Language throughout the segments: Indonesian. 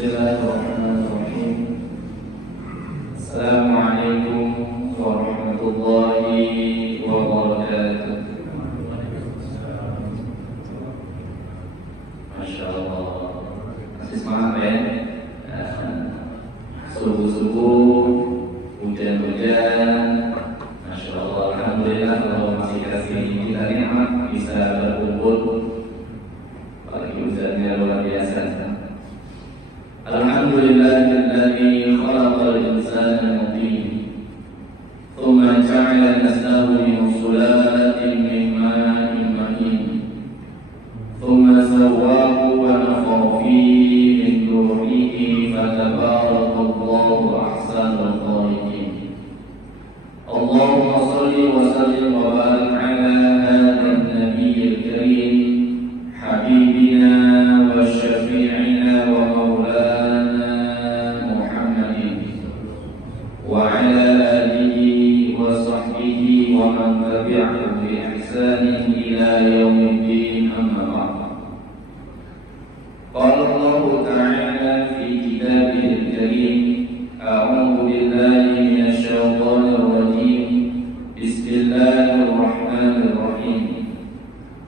Bismillahirrahmanirrahim. Assalamualaikum warahmatullahi wabarakatuh. Masya Allah, masih semangat ya. Subuh-subuh, hujan-hujan. Masya Allah, alhamdulillah kalau masih kasih kita nikmat bisa berkumpul. Apalagi hujannya luar biasa. Alhamdulillahilladzi khalaqal insana min tin, tsumma ja'ala naslahu min sulalatin min ma'in mahin, tsumma sawwahu wa nafaqa fihi min ruhihi, fatabarakallahu ahsanul khaliqin. Allahumma shalli wa sallim wa barik ala hadzal nabiyyil karim, habibina wa syafi'ina wa maulana Muhammadin wa ala alihi wa sahbihi wa man tabi'ahu bi ihsanin ila yaumiddin, amma ba'd. Qala Allah ta'ala fi kitabihil karim, a'udzu billahi minasy syaithanir rajim. Bismillahirrahmanirrahim.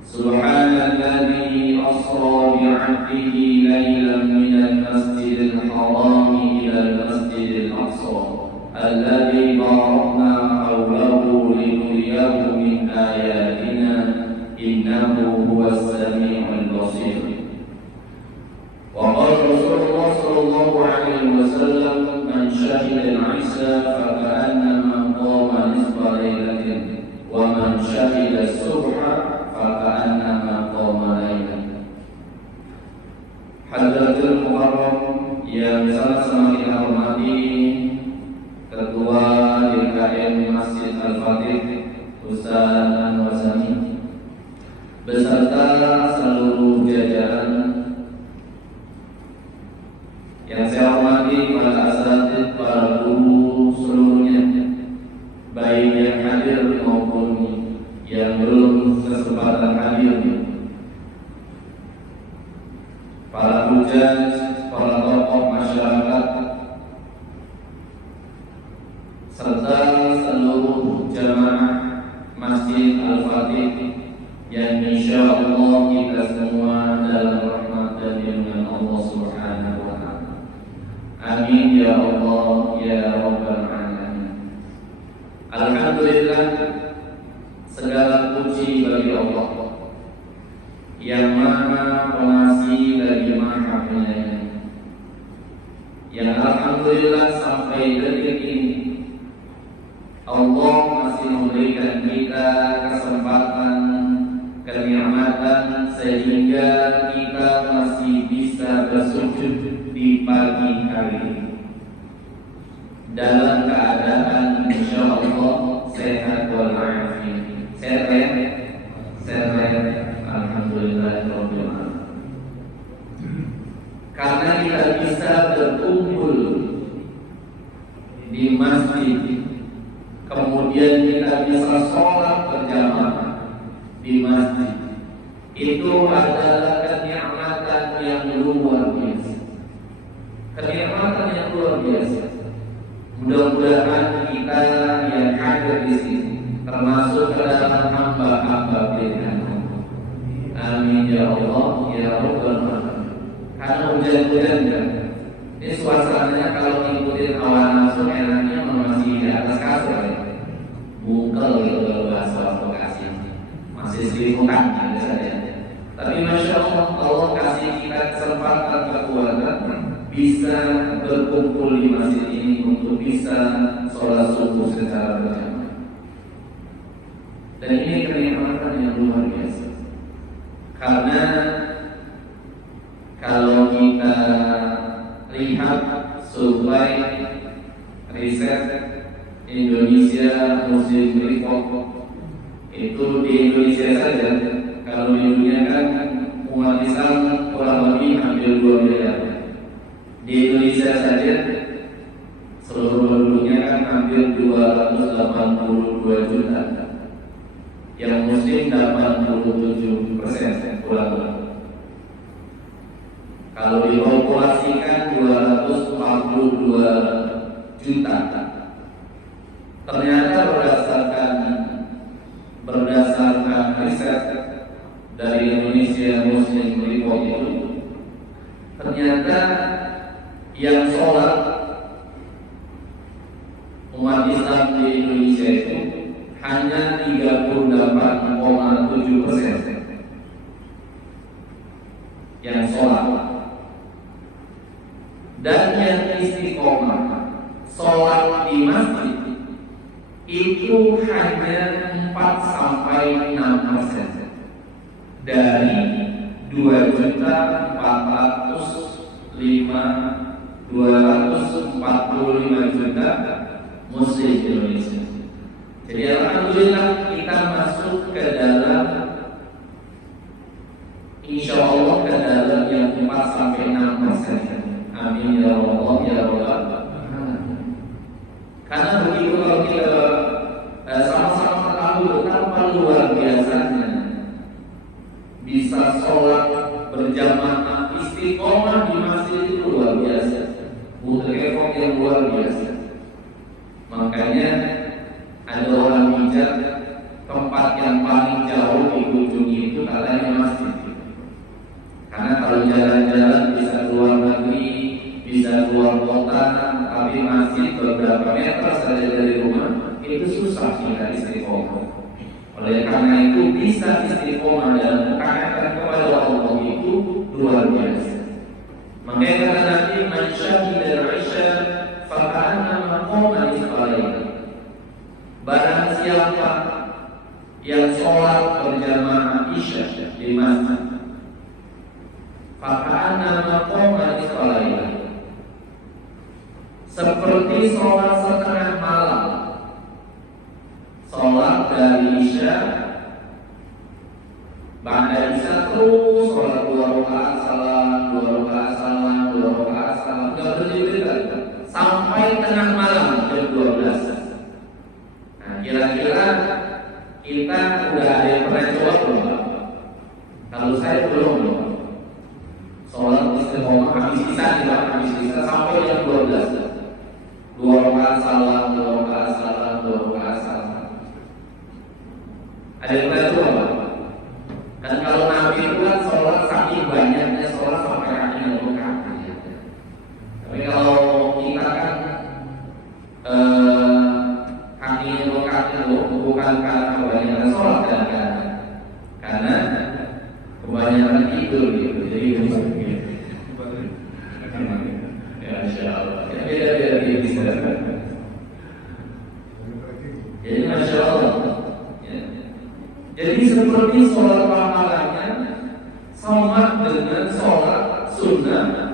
Subhanalladzi asra bi'abdihi laylan minal masjidil haram ilal masjidil aqsa alladzi barakna hawlahu linuriyahu min ayatina innahu huwas sami'ul basir. Wa qala Rasulullah sallallahu alaihi wasallam, man syahida al-'isha fa ka'annama qama nisfa lailatin wa man syahida as-subha faka'annama qama lailan. Hadratul Mukarram yang sangat semakin hormati Ketua DKM Masjid Al-Fatih Ustaz Anwar Sani beserta seluruh jajaran yang saya hormati, para asatidz, para guru seluruhnya, baik yang hadir maupun yang belum kesempatan hadir, para hujaj, para tokoh masyarakat, serta seluruh jamaah Masjid Al-Fatih yang insya Allah kita semua dalam rahmat dan lindungan Allah Subhanahu wa Ta'ala. Amin ya Allah ya Rabbal Alamin. Alhamdulillah, segala puji bagi Allah yang Maha Pengasih lagi Maha Penyayang, yang alhamdulillah sampai detik ini Allah masih memberikan kita kesempatan, kenikmatan, sehingga kita masih bisa bersujud di pagi hari ini dalam keadaan insya Allah sehat walafiat. Sehat, alhamdulillah rabbil alamin. Karena kita bisa berkumpul di masjid, kemudian kita bisa sholat berjamaah di masjid, itu adalah kenikmatan yang luar biasa. Kenikmatan yang luar biasa. Mudah-mudahan kita yang hadir di sini termasuk ke dalam hamba-hamba pilihan Allah. Amin ya Allah ya Rabbal Alamin. Karena hujan-hujan kan, ini suasananya kalau ngikutin hawa nafsu enaknya masih di atas kasur ya. Bungkel gitu kalau bahasa waktu kasih, masih selimutan ada saja. Tapi masya Allah, Allah kasih kita kesempatan kekuatan bisa berkumpul di masjid ini untuk bisa sholat subuh secara berjamaah. Dan ini kenikmatan yang luar biasa. Karena kalau kita lihat survei riset Indonesia Muslim Report, itu di Indonesia saja, kalau di dunia kan umat Islam kurang lebih hampir 2 miliar. Di Indonesia saja seluruh penduduknya kan hampir 282 juta. Yang Muslim 87% kurang lebih. Kalau dipopulasikan 242 juta. Ternyata berdasarkan riset dari Indonesia Muslim Report itu, ternyata yang sholat umat Islam di Indonesia itu hanya 38,7% yang sholat, dan yang istiqomah sholat di masjid itu hanya 4-6% dari 245 juta Muslim di Indonesia. Jadi alhamdulillah kita masuk ke dalam, insya Allah ke dalam yang 4-6%. Amin ya Allah ya Rabbal alamin. Karena begitu kalau kita sama-sama tahu betapa luar biasanya bisa sholat berjamaah istiqomah di masjid itu luar biasa, butuh effort yang luar biasa. Makanya ada orang bijak, tempat yang paling jauh dikunjungi itu katanya masjid. Karena kalau jalan-jalan bisa keluar negeri, bisa keluar kota, tapi masjid beberapa meter saja dari rumah itu susah kita istiqomah. Oleh karena itu bisa istiqomah dalam ketaatan kepada Allah itu luar biasa. Makanya kata Nabi, "Man syahida al-'isya faka'annama qama lis-salaih." Barang siapa yang sholat berjamaah isya di masjid, faka'annama qama lis-salaih, seperti sholat setengah malam. Sholat dari isya, ba'da isya terus sholat 2 rakaat salam, 2 rakaat salam, 2 rakaat salam, nggak berhenti sampai tengah malam jam 12. Nah, kira-kira kita udah ada yang pernah coba belum? Kalau saya belum. Sholat istiqomah habis isya sampai jam 12. 2 rakaat salam, 2 rakaat salam, 2 rakaat salam. Ada yang pernah coba? Dan kalau Nabi itu kan sholat saking banyaknya sholat sampai kakinya bengkak. Tapi kalau kita kan kakinya bengkaknya bukan karena kebanyakan sholat kan? Karena kebanyakan tidur gitu. Jadi ya Masya Allah. Beda-beda gitu. Jadi Masya Allah. Jadi seperti sholat pahalanya sama dengan sholat sunnah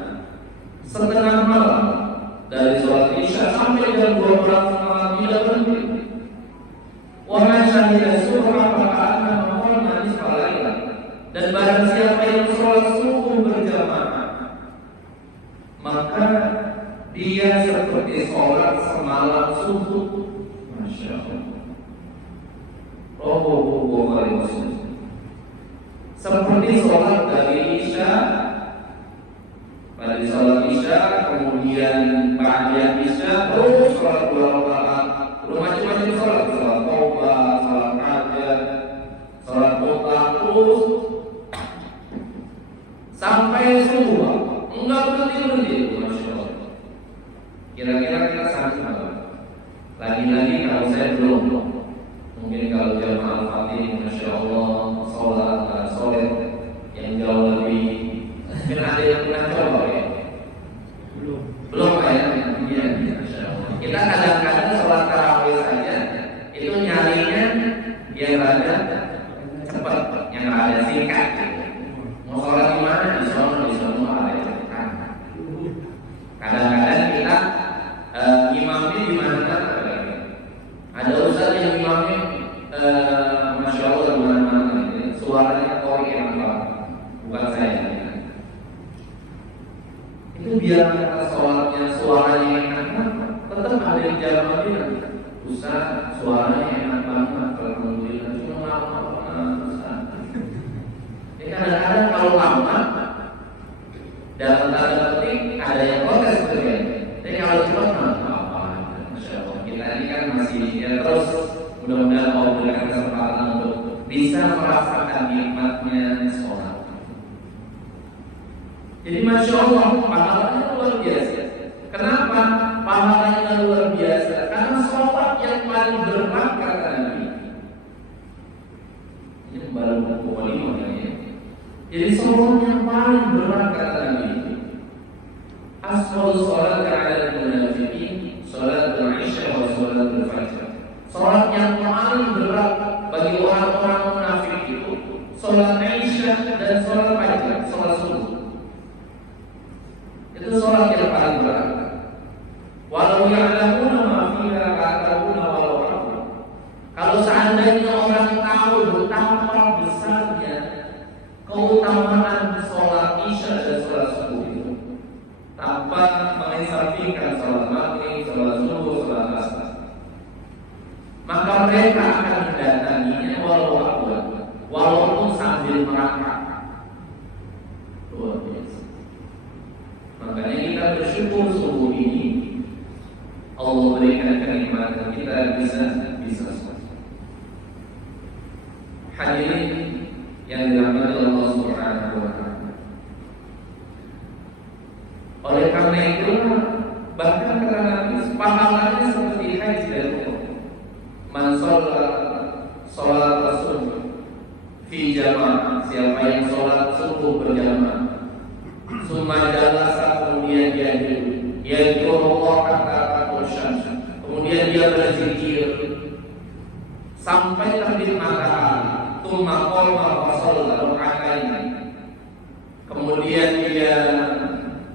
setengah malam, dari sholat isya sampai jam 12 malam tidak berhenti. Wa man syahida subha faka'annama qama lis-salaih. Dan barang siapa yang sholat subuh berjamaah, maka dia seperti sholat semalam subuh. Masya Allah. Seperti sholat dari isya, pada sholat isya, kemudian ba'da isya, terus sholat 2 rakaat, macam-macam sholat, sholat taubah, sholat hajat, sholat mutlak, terus sampai subuh, enggak berhenti. Masya Allah. Kira-kira kita sanggup nggak? Lagi-lagi kalau saya belum. Mungkin kalau jamaah Al-Fatih, Masya Allah, sholat sholat yang jauh lebih. Mungkin ada yang pernah coba ya? Belum ya? Iya, Masya Allah. Kita kadang-kadang sholat tarawih saja itu nyarinya yang rada cepat, yang rada singkat. Mau sholat di mana? Di sono ada yang cepat. Kadang-kadang kita imamnya di mana? Ada ustaz yang imamnya Masya Allah mana-mana, suaranya kori yang bukan saya. Itu biar sholatnya suaranya enak, tetap ada yang jawab dia. Ustaz suaranya enak banget, alhamdulillah. Cuma lama Ustaz. Kadang-kadang kalau lama Dalam tanda petik ada yang protes begitu. Jadi kalau cuma apa, Masya Allah, kita ini kan masih ya terus mudah-mudahan mau berikan kesempatan untuk bisa merasakan nikmatnya sholat. Jadi Masya Allah, pahalanya luar biasa. Kenapa pahalanya luar biasa? Karena sholat yang paling berat kata Nabi. Ini baru buku walimah ya. Jadi sholat yang paling berat kata Nabi. Asmaul sholat ala al-munafiqin, sholat al-isya wa sholat al-fajr. Sholat yang paling berat bagi orang-orang munafik itu sholat isya dan sholat fajr, sholat subuh. Itu sholat yang paling berat. Walau ya'lamuna ma fiha ka'lamuna walau rabu. Kalau seandainya orang tahu betapa besarnya keutamaan sholat isya dan sholat subuh itu, tanpa mengesampingkan sholat maghrib, sholat subuh, sholat asar, maka mereka akan mendatanginya walaupun sambil merangkak. Luar biasa. Makanya kita bersyukur subuh ini Allah berikan kenikmatan kita bisa sholat. Hadirin yang dirahmati Allah Subhanahu wa Ta'ala. Oleh karena itu, bahkan karena pahalanya seperti haji dan umrah. Man sholat subuh fi jamaah, siapa yang sholat subuh berjamaah, summa jalasa, kemudian dia duduk, yadhkurullah hatta taqul syams, kemudian dia berzikir sampai terbit matahari, tsumma qama fa shalla rak'atain, kemudian dia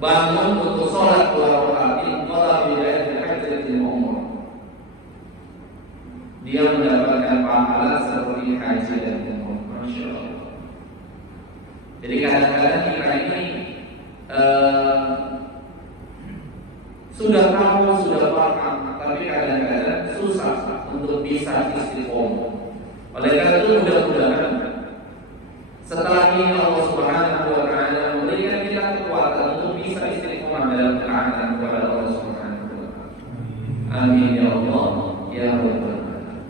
bangun untuk sholat 2 rakaat, qala bi hajjatil umrah, dia mendapatkan pahala seperti haji dan umrah. Masya Allah. Jadi kadang-kadang kita ini sudah tahu, sudah paham, tapi kadang-kadang susah untuk bisa istiqomah. Oleh karena itu mudah-mudahan setelah ini Allah Subhanahu wa Ta'ala memberikan kita kekuatan untuk bisa istiqomah dalam ketaatan kepada Allah Subhanahu wa Ta'ala. Amin ya Allah ya Rabbal Alamin.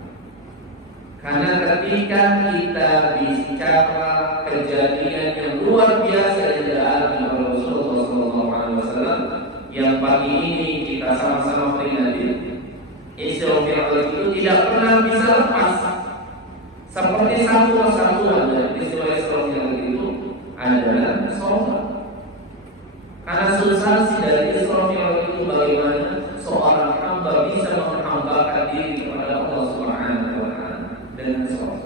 Karena ketika kita bicara kejadian yang luar biasa yang dialami oleh Rasulullah SAW, yang pagi ini kita sama-sama peringati, Isra Mi'raj itu tidak pernah bisa lepas. Seperti satu kesatuan dari peristiwa Isra Mi'raj itu adalah sholat. Karena substansi dari Isra Mi'raj itu bagaimana seorang hamba bisa menghambakan diri kepada Allah Subhanahu wa Ta'ala dengan sholat.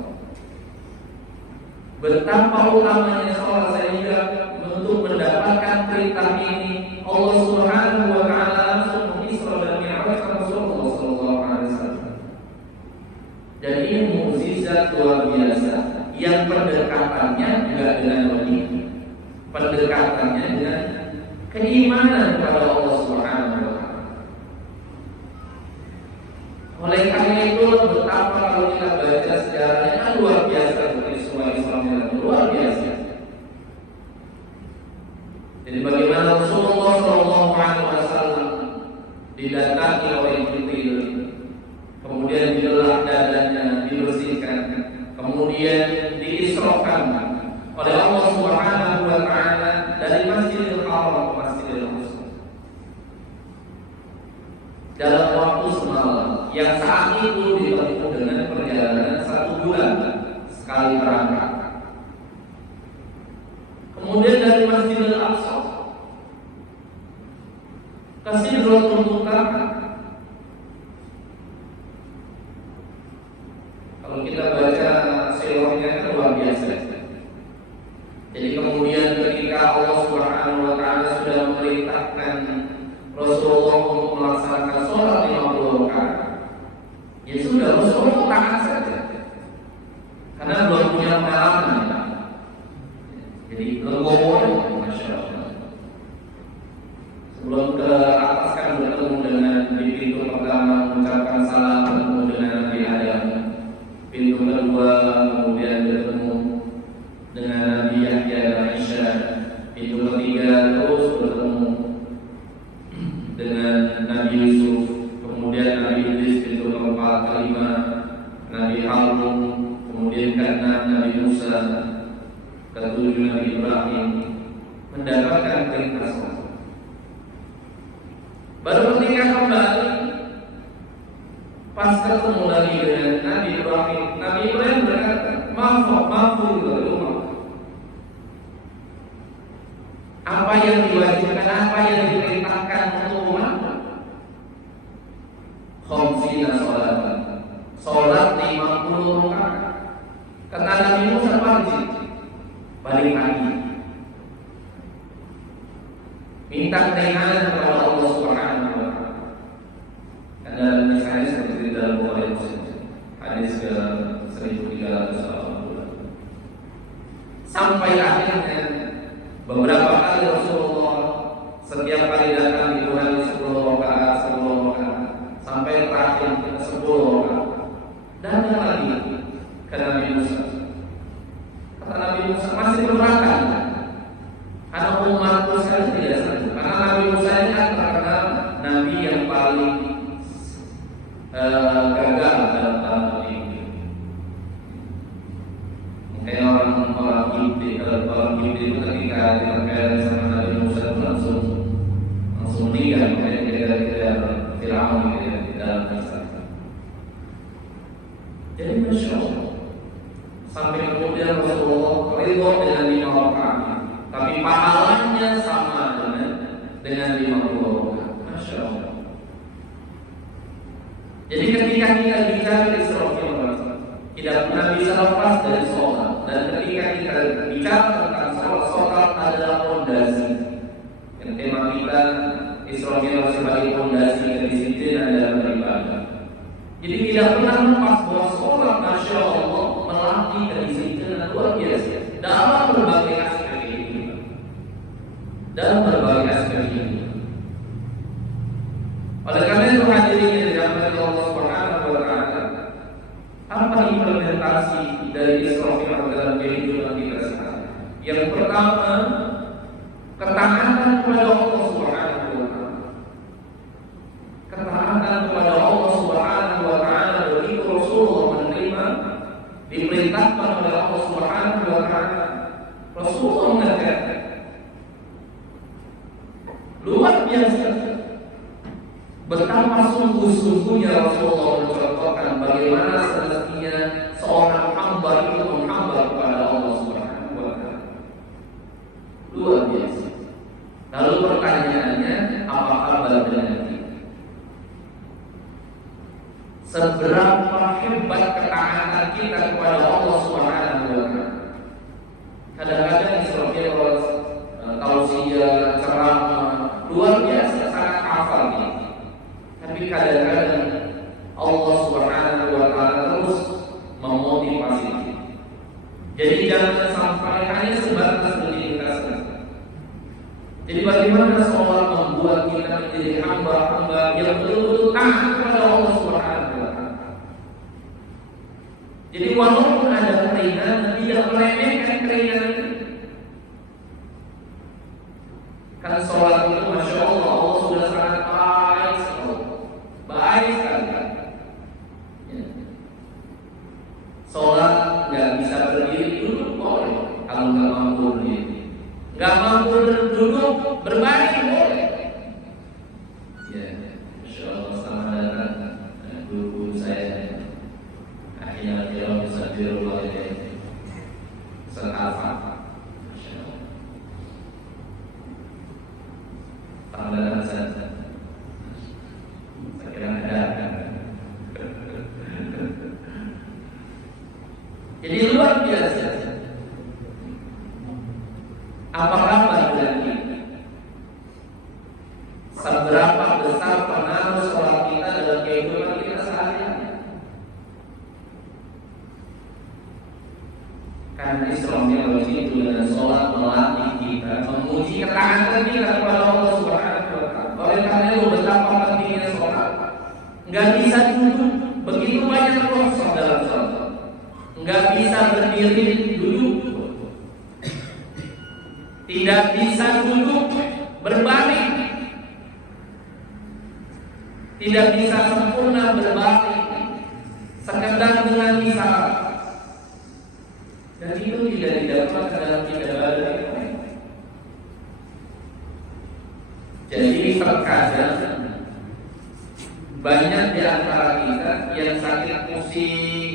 Betapa utamanya sholat sehingga untuk mendapatkan perintah ini Allah Subhanahu wa Ta'ala langsung mengisra dan mi'rajkan Rasulullah sallallahu alaihi wasallam. Jadi ini mukjizat luar biasa yang pendekatannya enggak dengan wali, pendekatannya dengan keimanan kepada Allah Subhanahu wa Ta'ala. Oleh karena itu betapa kalau kita baca sejarahnya kan luar biasa, peristiwa Isra Mi'raj luar biasa. Jadi bagaimana Rasulullah SAW didatangi oleh Jibril, kemudian dibelah dadanya, dibersihkan, kemudian diisrokan oleh Allah Subhanahu wa Ta'ala dari Masjidil Haram ke Masjidil Aqsa dalam waktu semalam, yang saat itu ditempuh dengan perjalanan 1 bulan sekali berangkat. Kemudian dari Masjidil Aqsa ke Sidratul Muntaha. Kalau kita baca sirahnya kan luar biasa. Jadi kemudian ketika Allah Subhanahu wa Ta'ala sudah memerintahkan Rasulullah untuk melaksanakan sholat 50 rakaat, ya sudah, Rasulullah taat saja karena belum punya pengalaman. Jadi legowo, Masya Allah. Sebelum ke atas kan bertemu dengan di pintu pertama mengucapkan salam, bertemu dengan Nabi Adam. Pintu kedua kemudian bertemu dengan Nabi Yahya dan Aisyah. Pintu ketiga terus ketujuh Nabi Ibrahim mendapatkan perintah sholat. Baru ketika kembali, pas ketemu lagi dengan Nabi Ibrahim berkata, maaf dulu. Apa yang diwajibkan, apa yang diperintahkan untuk umat? Khamsina sholatan, sholat 50 rakaat. Kata Nabi Musa, wajib balik lagi, minta keringanan kepada Allah Subhanahu wa Ta'ala. Dalam misalnya seperti dalam Bukhari Muslim, hadis ke 1380. Sampai akhirnya beberapa kali Rasulullah setiap kali datang dikurangi 10 rakaat, sampai terakhir 10 rakaat. Dan lagi ke Nabi Musa. Kata Nabi Musa, masih keberatan karena umatku saya tidak sanggup. Karena Nabi Musa ini kan terkenal Nabi yang paling gagal dalam ini. Kayak orang Yahudi itu ketika dipercaya sama Nabi Musa itu langsung meninggal. Makanya kita Firaun di dalam kisah. Jadi Masya Allah, sampai kemudian Rasulullah ridho dengan 5 rakaat, tapi pahalanya sama dengan 50 rakaat. Masya Allah. Jadi ketika kita bicara Isra Mi'raj, tidak pernah bisa lepas dari sholat. Dan ketika kita bicara tentang sholat adalah fondasi. Yang tema kita Isra Mi'raj sebagai fondasi kedisiplinan dalam beribadah. Jadi tidak pernah lepas bahwa sholat, Masya Allah, melatih kedisiplinan luar biasa dalam berbagai aspek kehidupan. Oleh karena itu hadirin yang dirahmati Allah Subhanahu wa Ta'ala, apa implementasi dari Isra Mi'raj dalam kehidupan kita sekarang? Yang pertama, ketaatan kepada Allah Subhanahu wa Ta'ala. Ketaatan kepada Allah Subhanahu wa Ta'ala, begitu Rasulullah menerima diperintahkan oleh Allah Subhanahu wa Ta'ala. Rasulullah mengatakan luar biasa betapa sungguh-sungguhnya Rasulullah mencontohkan bagaimana semestinya seorang hamba itu menghamba kepada Allah Subhanahu wa Ta'ala. Luar biasa. Lalu pertanyaannya, apa kabar dengan kita? Seberapa hebat ketaatan kita kepada Allah Subhanahu wa Ta'ala? Kadang-kadang Isra Mi'raj, tausiah, ceramah, luar biasa, sangat hafal kita. Tapi kadang-kadang Allah Subhanahu wa Ta'ala terus memotivasi kita. Jadi jangan sampai hanya sebatas rutinitas. Jadi bagaimana sholat membuat kita menjadi hamba-hamba yang betul-betul taat kepada Allah Subhanahu wa Ta'ala. Jadi walaupun ada keringanan, tidak meremehkan keringanan itu. Kan sholat itu Masya Allah, Allah sudah sangat baik sekali. Sholat nggak bisa berdiri duduk boleh, kalau nggak mampu berdiri. Nggak mampu duduk berbaring boleh. Ya, Masya Allah, selamat datang guru saya. Akhirnya dia bisa dirubah ini. Selamat. Selamat datang. Saya kira ada. Jadi luar biasa. Apakah bagian kita? Seberapa besar pengaruh sholat kita dalam kehidupan kita sehari-hari? Karena Isra Mi'raj itu dengan sholat melatih kita, menguji ketaatan kita kepada Allah Subhanahu wa Ta'ala. Oleh karena itu betapa pentingnya sholat. Nggak bisa duduk, begitu banyak proses dalam sholat. Nggak bisa berdiri duduk, tidak bisa duduk berbaring, tidak bisa sempurna berbaring, sekedar dengan isyarat. Dan itu sakit, pusing,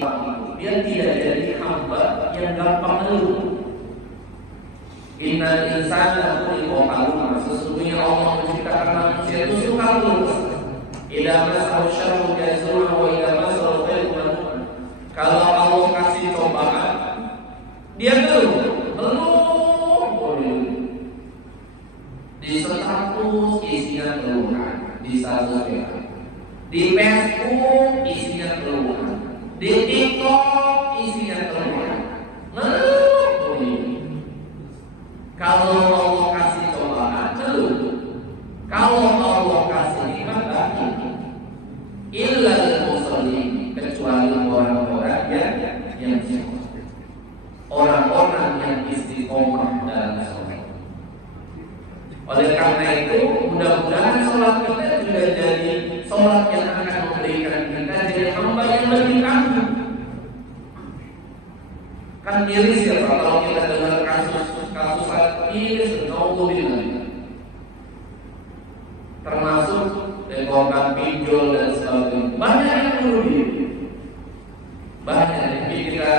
dia tidak jadi hamba yang gampang ngeluh. Innal insana khuliqa halu'a, sesungguhnya Allah menciptakan manusia itu suka ngeluh. Idza massahu syarru jazua wa idza massahu khairu manua. Kalau Allah kasih cobaan, dia ngeluh. Di status isinya keluhan, di status WA, di Facebook isinya keluhan, di TikTok isinya keluhan. Ngeluh. Kalau Allah kasih cobaan, ngeluh. Kalau Allah kasih nikmat, bahagia. Illal muslimin, kecuali orang-orang yang orang-orang yang istiqomah dalam sholat. Oleh karena itu, mudah-mudahan sholat kita juga jadi sholat yang akan memberikan kita jadi hamba yang lebih tangguh. Kan miris ya Pak, kalau kita dengar kasus miris, naudzubillah. Termasuk korban pinjol dan sebagainya. Banyak yang bunuh diri. Banyak. Mungkin kita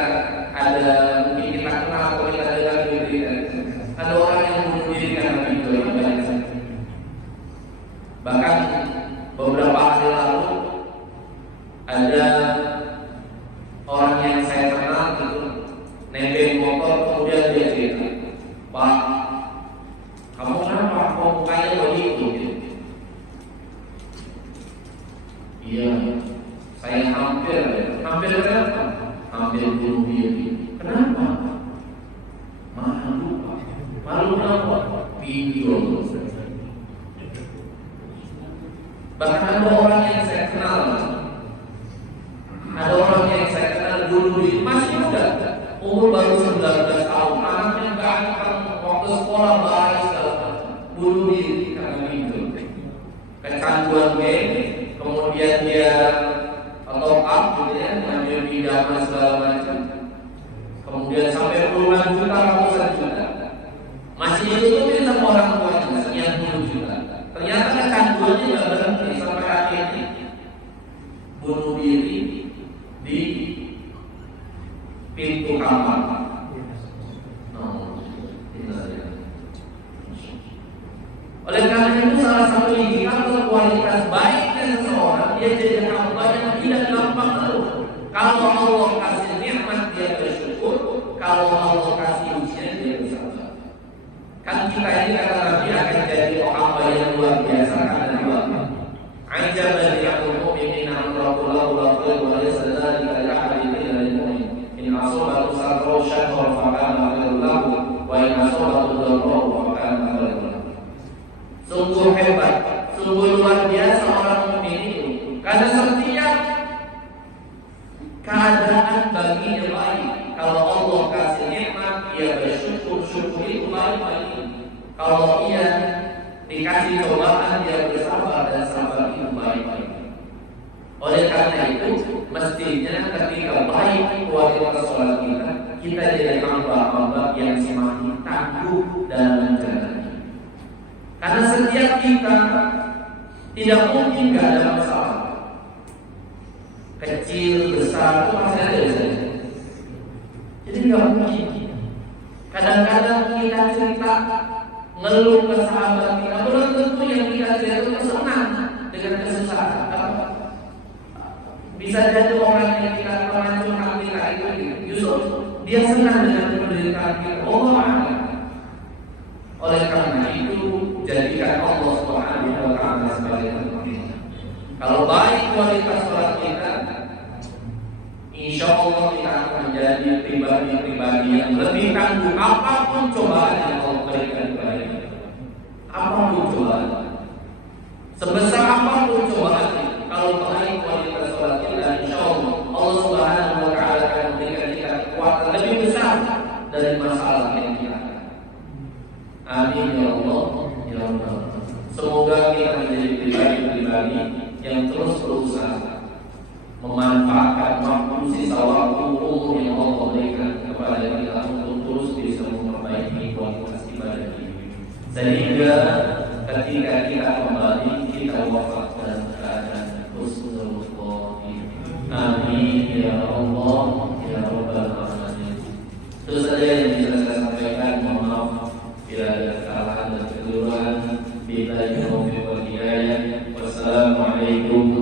ada, mungkin kita kenal atau kita dengar diri. Ada orang yang bunuh diri karena pinjol. Bahkan beberapa hari lalu ada orang yang saya kenal itu nebeng motor, kemudian dia cerita, Pak, kamu kenapa kok mukanya begitu? Iya, saya hampir berapa? Hampir bunuh diri. Kenapa? Malu kenapa? Pinjol. Bahkan ada orang yang saya kenal, bunuh diri masih muda, umur baru 19 tahun, anaknya ganteng, waktu sekolah baik segala macam, bunuh diri karena pinjol. Kecanduan game, kemudian dia top up gitu ya, mengambil pinjaman segala macam, kemudian sampai puluhan juta, ratusan juta, masih ditutupin sama orang tuanya sekian puluh juta. Ternyata kecanduannya nggak berhenti sampai akhirnya bunuh diri di pintu kamar. Oleh karena itu salah satu indikator kualitas baiknya seseorang, dia jadi hamba yang tidak gampang ngeluh. Kalau Allah kasih nikmat dia bersyukur, kalau Allah kasih ujian dia bersabar. Kan kita ini kata Nabi akan jadi hamba yang luar biasa karena dua. Ajaban yaqul mu'minina amrullahu laqul wa laysa dzalika li ahadin illa lil mu'min. In asabatu sarra syahra fa kana khairun lahu wa in asabatu dharra fa kana khairun lahu. Sungguh hebat, sungguh luar biasa orang mukmin itu. Karena setiap keadaan baginya baik. Kalau Allah kasih nikmat, dia bersyukur, syukur itu baik bagi. Kalau ia dikasih cobaan, dia bersabar dan sabar itu baik bagi. Oleh karena itu, mestinya ketika baik kualitas sholat kita jadi hamba-hamba yang semakin tangguh dalam menjalani. Karena setiap kita tidak mungkin gak ada masalah. Kecil, besar, itu masih ada di sana. Jadi gak mungkin. Kadang-kadang kita cerita ngeluh ke sahabat kita, belum tentu yang kita cerita itu senang dengan kesusahan. Bisa jadi orang yang kita curhat kita itu justru dia senang dengan penderitaan kita. Allah ada. Oleh karena itu jadikan Allah Subhanahu wa taala sebagai tempat. Kalau baik kualitas sholat kita, insya Allah kita akan menjadi pribadi-pribadi yang lebih tangguh apapun cobaan yang Allah berikan kepada kita. Apapun cobaan, sebesar apapun cobaan, kalau baik kualitas sholat kita, insya Allah Allah Subhanahu wa taala akan memberikan kita kekuatan lebih besar dari masalah yang kita. Amin ya Allah, ya Allah. Semoga kita menjadi pribadi-pribadi yang terus berusaha memanfaatkan waktu sisa waktu umur yang Allah berikan kepada kita untuk terus bisa memperbaiki kualitas ibadah ini, sehingga ketika kita kembali kita wafat dalam keadaan husnul khotimah. Amin. ya Allah ya Rabbal Alamin. Itu saja yang bisa saya sampaikan. Mohon maaf bila ada kesalahan dan kekeliruan. Billahi taufiq wal hidayah. Wassalamualaikum